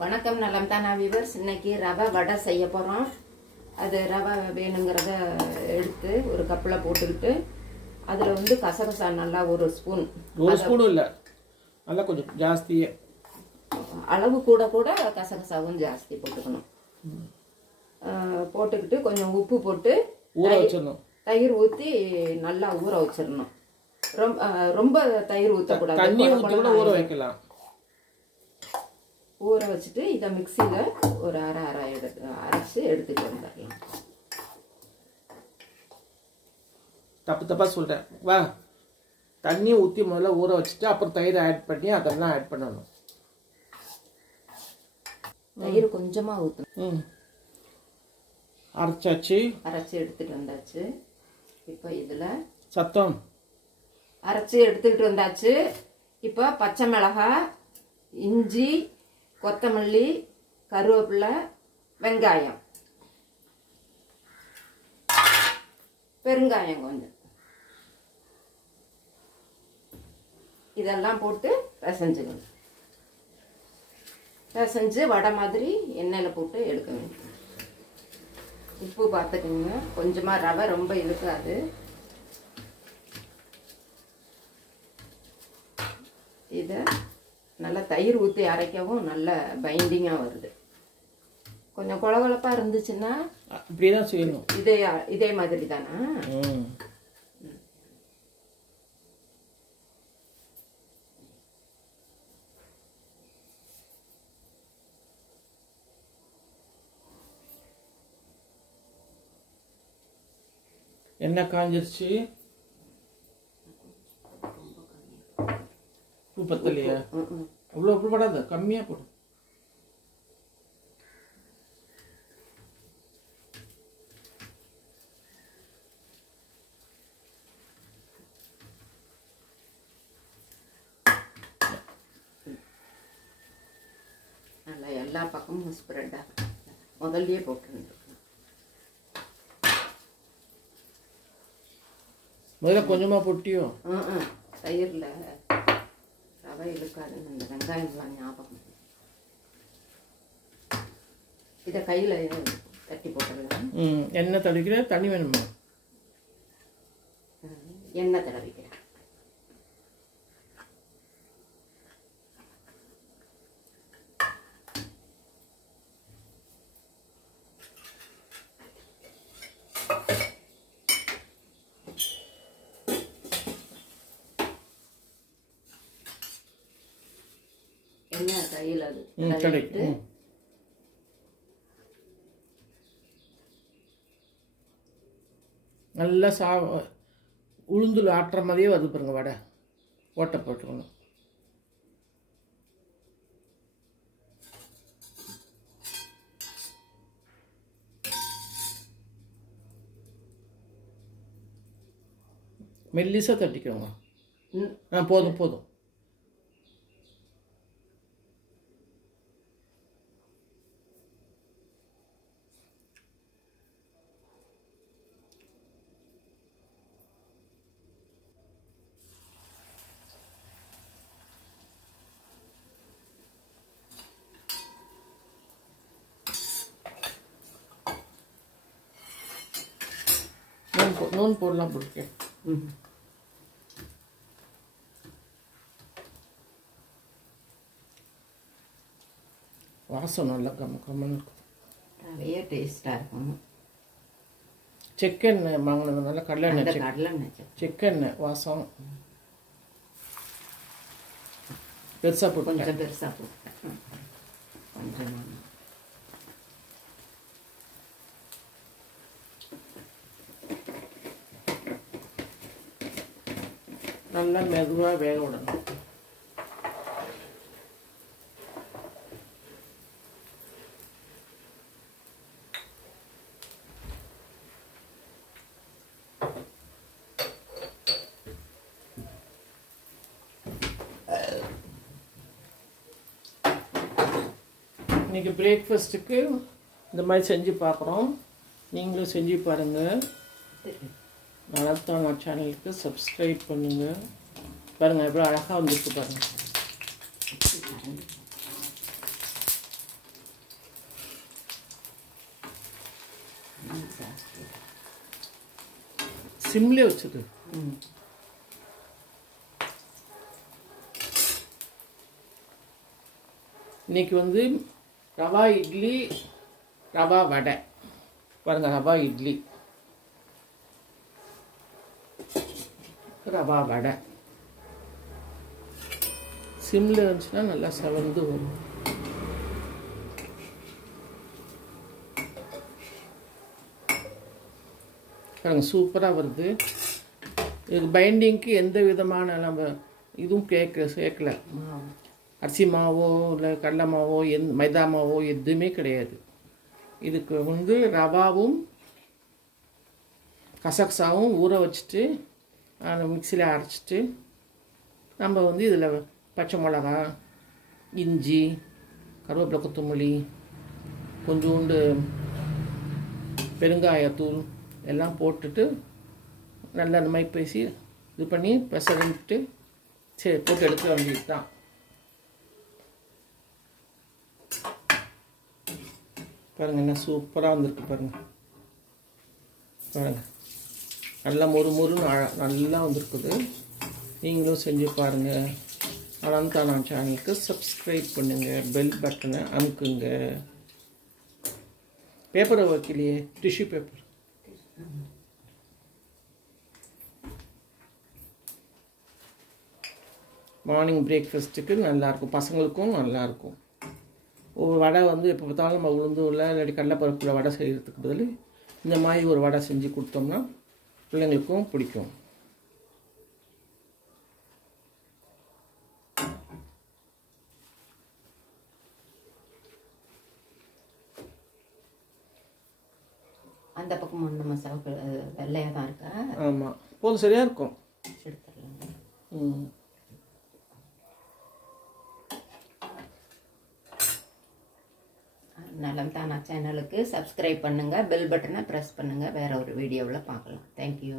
வணக்கம் நலம் தானா வியூவர்ஸ். இன்னைக்கு ரவை வடை செய்ய போகிறோம். அது ரவை வேணுங்கிறத எடுத்து ஒரு கப்பில் போட்டுக்கிட்டு அதில் வந்து கசகசா நல்லா ஒரு ஸ்பூன் இல்லை, நல்லா கொஞ்சம் ஜாஸ்தியே அளவு கூட கூட கசகசாவும் ஜாஸ்தி போட்டுக்கணும். போட்டுக்கிட்டு கொஞ்சம் உப்பு போட்டு ஊற வச்சிடணும். தயிர் ஊற்றி நல்லா ஊற வச்சிடணும். ரொம்ப தயிர் ஊற்றக்கூடாது, தண்ணி ஊற்றி கூட ஊற வைக்கலாம். ஊற வச்சுட்டு இதை மிக்சியில் ஒரு அரை அரைச்சி எடுத்துட்டு வந்துடலாம். தப்பாக சொல்கிறேன். வா, தண்ணி ஊற்றி முதல்ல ஊற வச்சுட்டு அப்புறம் தயிர் ஆட் பண்ணி அதெல்லாம் ஆட் பண்ணணும். தயிர் கொஞ்சமாக ஊற்றணும். அரைச்சி எடுத்துட்டு வந்தாச்சு. இப்போ இதில் சத்தம் அரைச்சி எடுத்துக்கிட்டு வந்தாச்சு. இப்போ பச்சை மிளகாய், இஞ்சி, கொத்தமல்லி, கருவேப்பிலை, வெங்காயம், பெருங்காயம் கொஞ்சம், இதெல்லாம் போட்டு பிசைஞ்சுக்கணும். பிசைஞ்சு வடை மாதிரி எண்ணெயில் போட்டு எடுக்க வேண்டும். உப்பு பார்த்துக்கோங்க, கொஞ்சமாக ரவை ரொம்ப இருக்காது. இதை நல்லா தயிர் ஊற்றி அரைக்கவும் நல்ல பைண்டிங்காக வருது. கொஞ்சம் கொழகொழப்பாக இருந்துச்சுன்னா இப்படிதான் செய்யணும். இதே மாதிரி தானா? எண்ணெய் காஞ்சிருச்சு. உப்பு பத்தலையா? அவ்வளோ உப்பு படாது, கம்மியாக போடும். நல்லா எல்லா பக்கமும் ஸ்ப்ரெட் ஆகும். முதல்லயே போட்டு முதல்ல கொஞ்சமாக போட்டியோ? தயிரில் ரவை இழுக்காதுன்னு இந்த வெங்காயம்லாம் ஞாபகம். இதை கையில் தட்டி போட்டுக்கலாம். எண்ணெய் தடவிக்கிற தண்ணி வேணுமா? எண்ணெய் தடவிக்கிறேன். எண்ணெய் கையில் அது கிடைக்கும். நல்லா உளுந்துல ஆட்டுற மாதிரியே வருது பாருங்க. வடை ஓட்டை போட்டுக்கணும். மெல்லிசா தட்டிக்கோங்க. போதும் போதும். நூன் போடலாம் போட்டுருக்கேன். வாசம் நல்லா கம்மன்னு இருக்கும். நிறைய டேஸ்டாக இருக்கும். செக்கெண்ணெய் வாங்கினதுனால கடலெண்ணெய் செக்கெண்ணெய் வாசம் பெருசாக போட்டு கொஞ்சம் பெருசாக போட்டேன். கொஞ்சம் நல்லா மெதுவாக வேக விடணும். இன்னைக்கு பிரேக்ஃபாஸ்ட்டுக்கு இந்த மாதிரி செஞ்சு பார்க்குறோம். நீங்களும் செஞ்சு பாருங்கள். நலத்தானா சேனலுக்கு சப்ஸ்கிரைப் பண்ணுங்கள். பாருங்கள் எவ்வளோ அழகாக வந்துருக்கு பாருங்கள். சிம்லேயே வச்சுது. இன்னைக்கு வந்து ரவா இட்லி, ரவா வடை. பாருங்க, ரவா இட்லி, ரவா வடை. சிம்ல இருந்துச்சுன்னா நல்லா செவந்து வரும். பாருங்க, சூப்பராக வருது. இது பைண்டிங்க்கு எந்த விதமான நம்ம இதுவும் சேர்க்கல. அரிசி மாவோ இல்லை கடலை மாவோ மைதா மாவோ எதுவுமே கிடையாது. இதுக்கு வந்து ரவாவும் கசகசாவும் ஊற வச்சுட்டு அதை மிக்சியில் அரைச்சிட்டு நம்ம வந்து இதில் பச்சை மிளகா, இஞ்சி, கருவேப்பிலை, கொத்தமல்லி, கொஞ்சோண்டு பெருங்காயத்தூள் எல்லாம் போட்டுட்டு நல்லா அந்த மாதிரி பேசி இது பண்ணி பெசரிட்டு சரி போட்டு எடுக்க வேண்டியது தான். பாருங்கள், என்ன சூப்பராக வந்திருக்கு. பாருங்கள் பாருங்கள், நல்லா மொறுன்னு நல்லா வந்திருக்குது. நீங்களும் செஞ்சு பாருங்கள். அனந்தானா சேனலுக்கு சப்ஸ்கிரைப் பண்ணுங்கள், பெல் பட்டனை அமுக்குங்க. பேப்பரை வைக்கலையே, டிஷ்யூ பேப்பர். மார்னிங் பிரேக்ஃபாஸ்ட்டுக்கு நல்லாயிருக்கும், பசங்களுக்கும் நல்லாயிருக்கும். ஒரு வடை வந்து எப்போ பார்த்தாலும் நம்ம உளுந்து இல்லை இல்லாட்டி கடலைப்பருப்பில் வடை செய்கிறதுக்கு பதில் இந்த மாதிரி ஒரு வடை செஞ்சு கொடுத்தோம்னா பிள்ளைங்களுக்கும் பிடிக்கும். அந்த பக்கம் நம்ம சிவப்பு வெள்ளையாக தான் இருக்கா? ஆமாம், போதும், சரியாக இருக்கும். எடுத்துடலாம். நலம்தானா சேனலுக்கு சப்ஸ்கிரைப் பண்ணுங்கள், பெல் பட்டனை ப்ரெஸ் பண்ணுங்கள். வேறு ஒரு வீடியோவில் பார்க்கலாம். தேங்க்யூ.